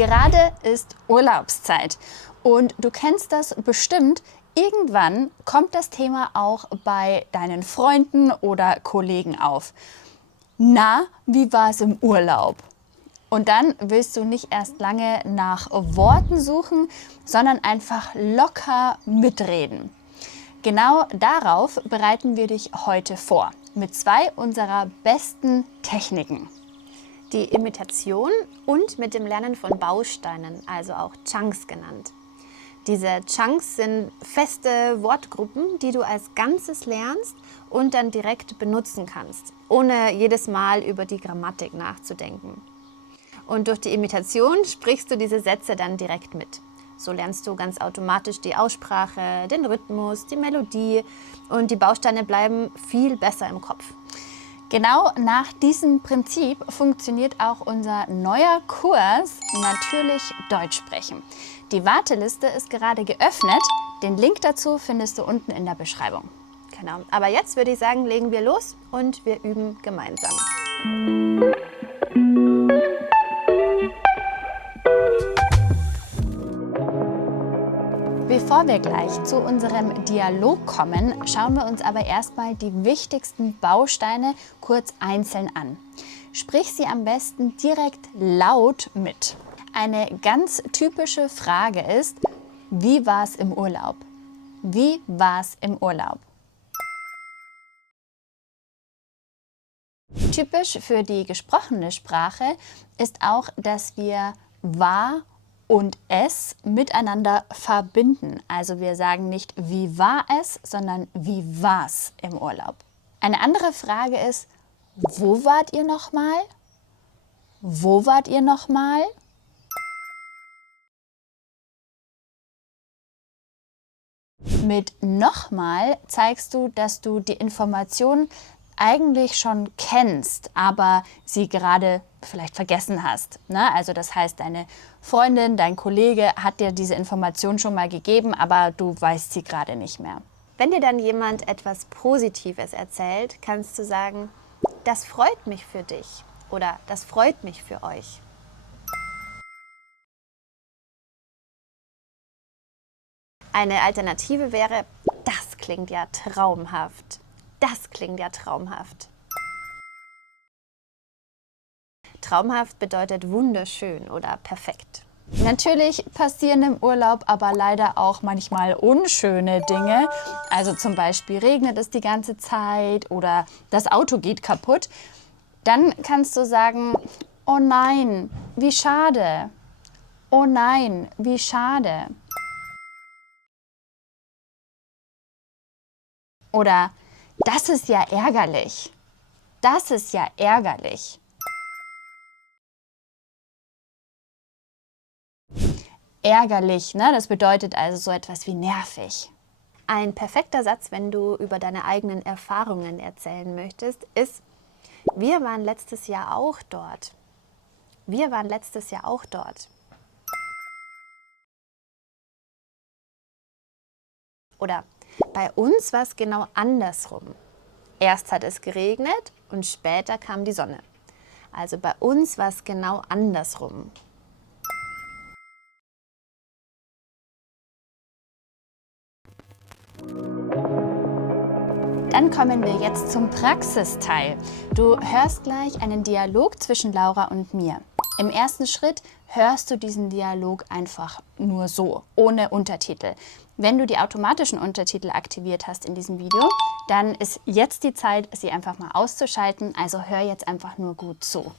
Gerade ist Urlaubszeit und du kennst das bestimmt. Irgendwann kommt das Thema auch bei deinen Freunden oder Kollegen auf. Na, wie war es im Urlaub? Und dann willst du nicht erst lange nach Worten suchen, sondern einfach locker mitreden. Genau darauf bereiten wir dich heute vor, mit 2 unserer besten Techniken. Die Imitation und mit dem Lernen von Bausteinen, also auch Chunks genannt. Diese Chunks sind feste Wortgruppen, die du als Ganzes lernst und dann direkt benutzen kannst, ohne jedes Mal über die Grammatik nachzudenken. Und durch die Imitation sprichst du diese Sätze dann direkt mit. So lernst du ganz automatisch die Aussprache, den Rhythmus, die Melodie und die Bausteine bleiben viel besser im Kopf. Genau nach diesem Prinzip funktioniert auch unser neuer Kurs Natürlich Deutsch sprechen. Die Warteliste ist gerade geöffnet. Den Link dazu findest du unten in der Beschreibung. Genau, aber jetzt würde ich sagen, legen wir los und wir üben gemeinsam. Bevor wir gleich zu unserem Dialog kommen, schauen wir uns aber erstmal die wichtigsten Bausteine kurz einzeln an. Sprich sie am besten direkt laut mit. Eine ganz typische Frage ist, wie war es im Urlaub? Wie war es im Urlaub? Typisch für die gesprochene Sprache ist auch, dass wir war und es miteinander verbinden. Also wir sagen nicht, wie war es, sondern wie war's im Urlaub. Eine andere Frage ist, wo wart ihr nochmal? Wo wart ihr nochmal? Mit nochmal zeigst du, dass du die Information eigentlich schon kennst, aber sie gerade vielleicht vergessen hast. Ne? Also das heißt, deine Freundin, dein Kollege hat dir diese Information schon mal gegeben, aber du weißt sie gerade nicht mehr. Wenn dir dann jemand etwas Positives erzählt, kannst du sagen, das freut mich für dich oder das freut mich für euch. Eine Alternative wäre, das klingt ja traumhaft. Das klingt ja traumhaft. Traumhaft bedeutet wunderschön oder perfekt. Natürlich passieren im Urlaub aber leider auch manchmal unschöne Dinge. Also zum Beispiel regnet es die ganze Zeit oder das Auto geht kaputt. Dann kannst du sagen, oh nein, wie schade. Oh nein, wie schade. Oder das ist ja ärgerlich. Das ist ja ärgerlich. Ärgerlich, ne? Das bedeutet also so etwas wie nervig. Ein perfekter Satz, wenn du über deine eigenen Erfahrungen erzählen möchtest, ist, wir waren letztes Jahr auch dort. Wir waren letztes Jahr auch dort. Oder bei uns war es genau andersrum. Erst hat es geregnet und später kam die Sonne. Also bei uns war es genau andersrum. Dann kommen wir jetzt zum Praxisteil. Du hörst gleich einen Dialog zwischen Laura und mir. Im ersten Schritt hörst du diesen Dialog einfach nur so, ohne Untertitel. Wenn du die automatischen Untertitel aktiviert hast in diesem Video, dann ist jetzt die Zeit, sie einfach mal auszuschalten. Also hör jetzt einfach nur gut zu.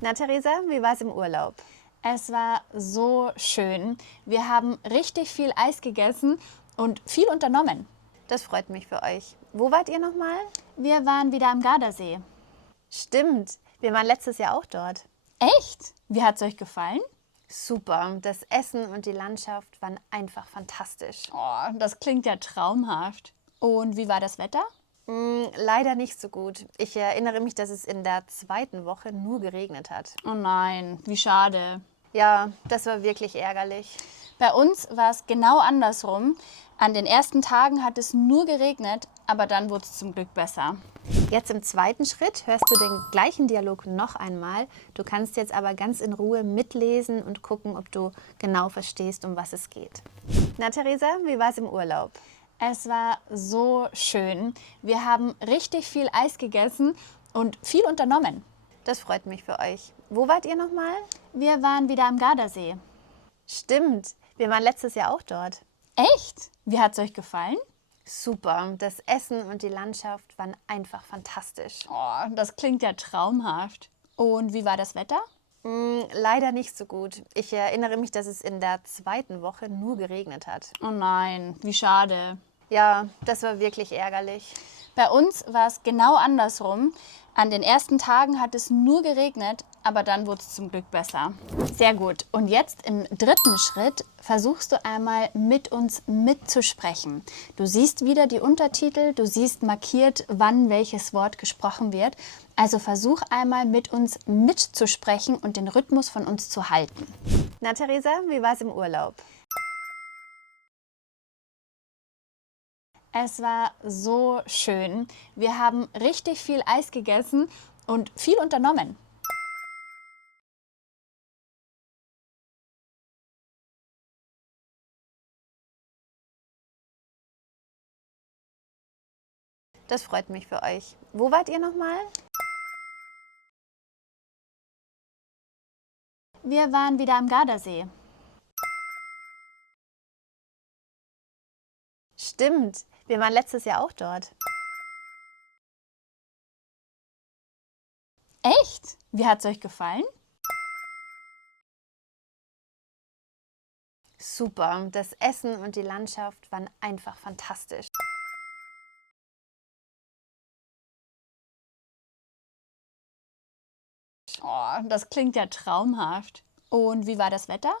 Na Theresa, wie war es im Urlaub? Es war so schön. Wir haben richtig viel Eis gegessen und viel unternommen. Das freut mich für euch. Wo wart ihr nochmal? Wir waren wieder am Gardasee. Stimmt, wir waren letztes Jahr auch dort. Echt? Wie hat es euch gefallen? Super, das Essen und die Landschaft waren einfach fantastisch. Oh, das klingt ja traumhaft. Und wie war das Wetter? Leider nicht so gut. Ich erinnere mich, dass es in der 2. Woche nur geregnet hat. Oh nein, wie schade. Ja, das war wirklich ärgerlich. Bei uns war es genau andersrum. An den ersten Tagen hat es nur geregnet, aber dann wurde es zum Glück besser. Jetzt im zweiten Schritt hörst du den gleichen Dialog noch einmal. Du kannst jetzt aber ganz in Ruhe mitlesen und gucken, ob du genau verstehst, um was es geht. Na Theresa, wie war es im Urlaub? Es war so schön. Wir haben richtig viel Eis gegessen und viel unternommen. Das freut mich für euch. Wo wart ihr nochmal? Wir waren wieder am Gardasee. Stimmt, wir waren letztes Jahr auch dort. Echt? Wie hat es euch gefallen? Super, das Essen und die Landschaft waren einfach fantastisch. Oh, das klingt ja traumhaft. Und wie war das Wetter? Leider nicht so gut. Ich erinnere mich, dass es in der zweiten Woche nur geregnet hat. Oh nein, wie schade. Ja, das war wirklich ärgerlich. Bei uns war es genau andersrum. An den ersten Tagen hat es nur geregnet, aber dann wurde es zum Glück besser. Sehr gut. Und jetzt im dritten Schritt versuchst du einmal mit uns mitzusprechen. Du siehst wieder die Untertitel, du siehst markiert, wann welches Wort gesprochen wird. Also versuch einmal mit uns mitzusprechen und den Rhythmus von uns zu halten. Na Theresa, wie war es im Urlaub? Es war so schön. Wir haben richtig viel Eis gegessen und viel unternommen. Das freut mich für euch. Wo wart ihr nochmal? Wir waren wieder am Gardasee. Stimmt, wir waren letztes Jahr auch dort. Echt? Wie hat es euch gefallen? Super, das Essen und die Landschaft waren einfach fantastisch. Oh, das klingt ja traumhaft. Und wie war das Wetter?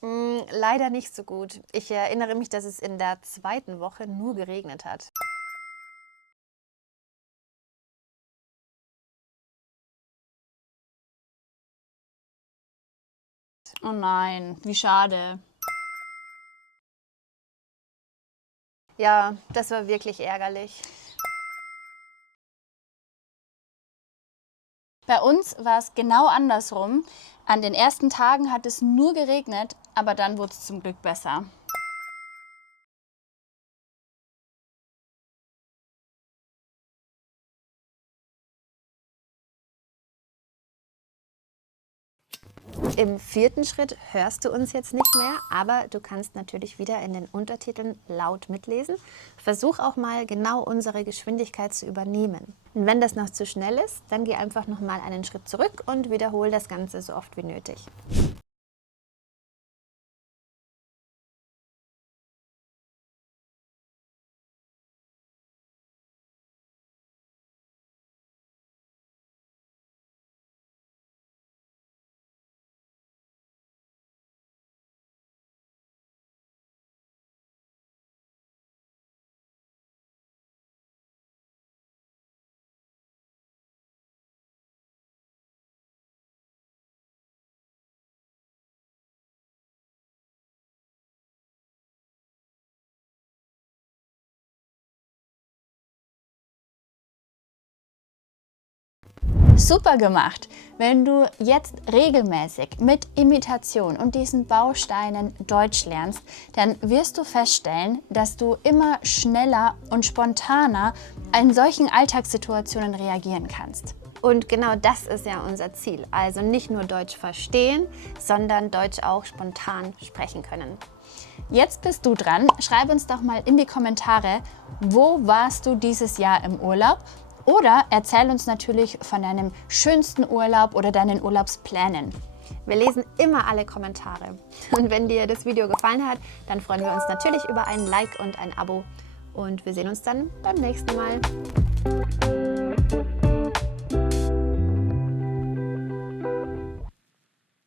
Leider nicht so gut. Ich erinnere mich, dass es in der zweiten Woche nur geregnet hat. Oh nein, wie schade. Ja, das war wirklich ärgerlich. Bei uns war es genau andersrum. An den ersten Tagen hat es nur geregnet, aber dann wurde es zum Glück besser. Im vierten Schritt hörst du uns jetzt nicht mehr, aber du kannst natürlich wieder in den Untertiteln laut mitlesen. Versuch auch mal genau unsere Geschwindigkeit zu übernehmen. Und wenn das noch zu schnell ist, dann geh einfach noch mal einen Schritt zurück und wiederhole das Ganze so oft wie nötig. Super gemacht! Wenn du jetzt regelmäßig mit Imitation und diesen Bausteinen Deutsch lernst, dann wirst du feststellen, dass du immer schneller und spontaner in solchen Alltagssituationen reagieren kannst. Und genau das ist ja unser Ziel. Also nicht nur Deutsch verstehen, sondern Deutsch auch spontan sprechen können. Jetzt bist du dran. Schreib uns doch mal in die Kommentare, wo warst du dieses Jahr im Urlaub? Oder erzähl uns natürlich von deinem schönsten Urlaub oder deinen Urlaubsplänen. Wir lesen immer alle Kommentare. Und wenn dir das Video gefallen hat, dann freuen wir uns natürlich über ein Like und ein Abo. Und wir sehen uns dann beim nächsten Mal.